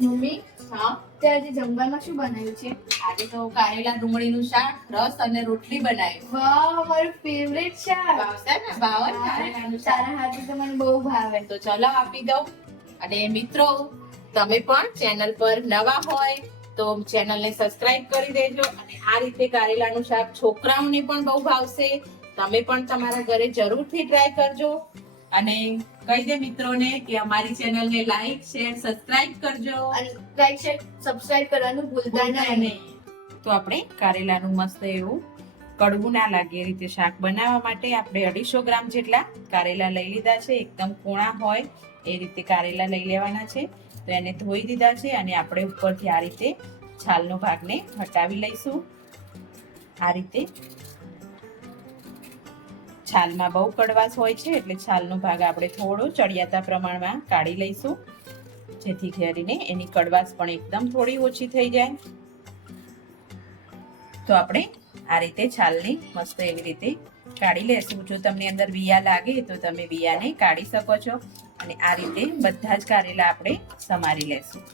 Mummy, હા, તે આજે જમવામાં શું બનાવ્યું છે? આજે તો કારેલા ડુંગળીનું શાક, રસ અને રોટલી બનાવી. વાહ, મારું ફેવરેટ શાક. ભાવશે ને? ભાવે ને કારેલાનું શાક? તારા હાથે તો મને બહુ ભાવે. તો ચલો આપી દઉં. અને મિત્રો, તમે પણ ચેનલ પર નવા હોય તો ચેનલને સબસ્ક્રાઇબ કરી દેજો. અને આ રીતે કારેલાનું શાક છોકરાઓને પણ બહુ ભાવશે. તમે પણ તમારા ઘરે જરૂરથી ટ્રાય કરજો. અને કહી દે મિત્રોને કે અમારી ચેનલને લાઈક, શેર, સબસ્ક્રાઇબ કરજો. અને લાઈક શેર સબસ્ક્રાઇબ કરવાનું ભૂલતા નહીં. તો આપણે કારેલાનું મસ્ત એવું કડવું ના લાગે એ રીતે શાક બનાવવા માટે આપણે 250 ગ્રામ જેટલા કારેલા લઈ લીધા છે. એકદમ કૂણા હોય એ રીતે કારેલા લઈ લેવાના છે. તો એને ધોઈ દીધા છે અને આપણે ઉપરથી આ રીતે છાલનો ભાગને હટાવી લઈશું. આ રીતે છાલમાં બહુ કડવાશ હોય છે એટલે છાલનો ભાગ આપણે થોડો ચડિયાતા પ્રમાણમાં કાઢી લઈશું, જેથી કરીને એની કડવાશ પણ એકદમ થોડી ઓછી થઈ જાય. તો આપણે આ રીતે છાલની મસ્ત એવી રીતે કાઢી લેશું. જો તમને અંદર બિયા લાગે તો તમે બિયાને કાઢી શકો છો. અને આ રીતે બધા જ કારેલા આપણે સમારી લેશું.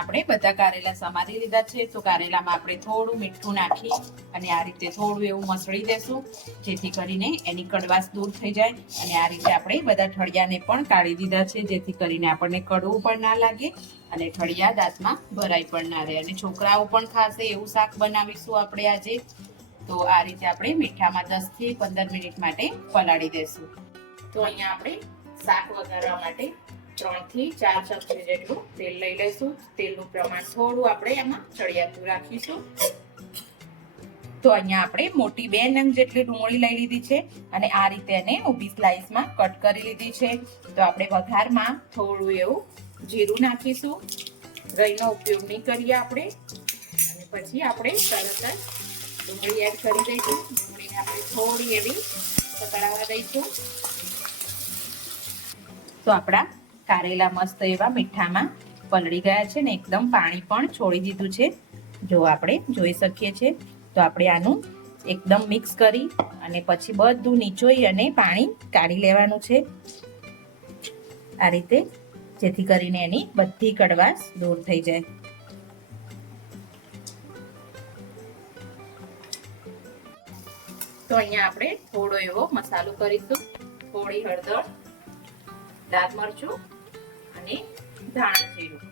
આપણે બધા કારેલા સમારી લીધા છે. તો કારેલામાં આપણે થોડું મીઠું નાખી અને આ રીતે થોડું એવું મસળી દેશું, જેથી કરીને એની કડવાશ દૂર થઈ જાય. અને આ રીતે આપણે બધા ઠળિયાને પણ કાઢી દીધા છે, જેથી કરીને આપણને કડવું પણ ના લાગે અને ઠળિયા દાંતમાં ભરાઈ પણ ના રહે. અને છોકરાઓ પણ ખાશે એવું શાક બનાવીશું આપણે આજે. તો આ રીતે આપણે મીઠામાં 10 થી 15 મિનિટ માટે પલાળી દેશું. તો અહીંયા આપણે શાક વઘારવા માટે 3 થી 4 ચમચી જેટલું તેલ લઈ લઈશું. તેલનું પ્રમાણ થોડું આપણે એમાં ચડિયાતું રાખીશું. તો અહીંયા આપણે મોટી 2 નંગ જેટલી ડુંગળી લઈ લીધી છે અને આ રીતે એને ઊભી સ્લાઇસમાં કટ કરી લીધી છે. તો આપણે વઘારમાં થોડું એવું જીરું નાખીશું. રાઈનો ઉપયોગ નહીં કરીએ આપણે. અને પછી આપણે તરત જ ડુંગળી એડ કરી દઈશું. ડુંગળીને આપણે થોડી એવી પકડાવા દઈશું. તો આપણા કારેલા મસ્ત એવા મીઠામાં પલળી ગયા છે ને એકદમ પાણી પણ છોડી દીધું છે. જો આપણે જોઈ શકીએ છીએ. તો આપણે આનું એકદમ મિક્સ કરી અને પછી બધું નીચોઈ અને પાણી કાઢી લેવાનું છે આ રીતે, જેથી કરીને એની બધી કડવાશ દૂર થઈ જાય. તો અહીંયા આપણે થોડો એવો મસાલો કરીશું. થોડી હળદર, લાલ મરચું અને ધાણા જીરું.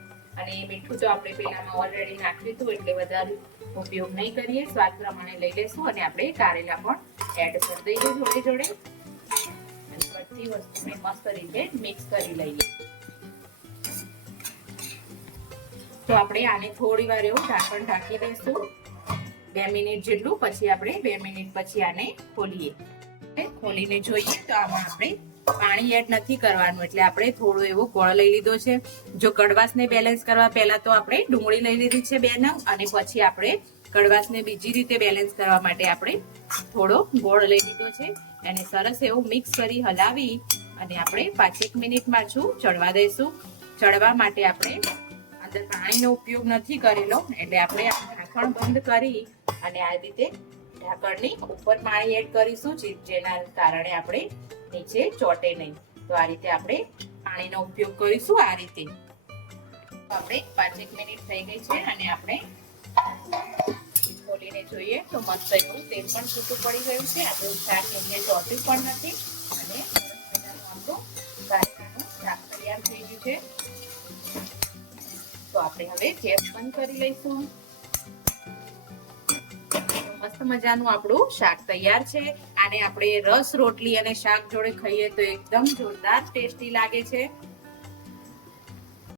અને મીઠું તો આપણે પેલામાં ઓલરેડી નાખ્યું હતું એટલે વધારે ઉપયોગ નહીં કરીએ. સ્વાદ પ્રમાણે લઈ લેશું. અને આપણે કારેલા પણ એડ કરી દઈએ જોડે જોડે. અને બધી વસ્તુને મસ્ત રીતે મિક્સ કરી લઈએ. તો આપણે આને થોડી વાર એવું ઢાંકણ ઢાંકી દઈશું 2 મિનિટ જેટલું. પછી આપણે 2 મિનિટ પછી આને ખોલીએ. ખોલીને જોઈએ તો આમાં આપણે પાણી એડ નથી કરવાનું, એટલે આપણે થોડો એવો ગોળ લઈ લીધો છે. જો કડવાશને બેલેન્સ કરવા પહેલા તો આપણે ડુંગળી લઈ લીધી છે 2 નંગ અને પછી આપણે કડવાશને બીજી રીતે બેલેન્સ કરવા માટે આપણે થોડો ગોળ લઈ લીધો છે. એને સરસ એવું મિક્સ કરી હલાવી અને આપણે 5-1 મિનિટ પાછું ચડવા દઈશું. ચડવા માટે આપણે અંદર પાણીનો ઉપયોગ નથી કરેલો, એટલે આપણે ઢાંકણ બંધ કરી અને આ રીતે ઢાંકણની ઉપર પાણી એડ કરીશું, જેના કારણે આપણે નીચે ચોટે નહીં. તો આ રીતે આપણે પાણીનો ઉપયોગ કરીશું. આ રીતે આપણે 5-1 મિનિટ થઈ ગઈ છે અને આપણે ખોલીને જોઈએ તો મસ્ત એવું તેલ પણ છૂટું પડી ગયું છે. આપણું શાક નીચે ચોટ્યું પણ નથી અને આપણું કારેલાનું શાક તૈયાર થઈ ગયું છે. તો આપણે હવે ગેસ બંધ કરી લઈશું. મસ્ત મજાનું આપણું શાક તૈયાર છે. આને આપણે રસ, રોટલી અને શાક જોડે ખાઈએ તો એકદમ જોરદાર ટેસ્ટી લાગે છે.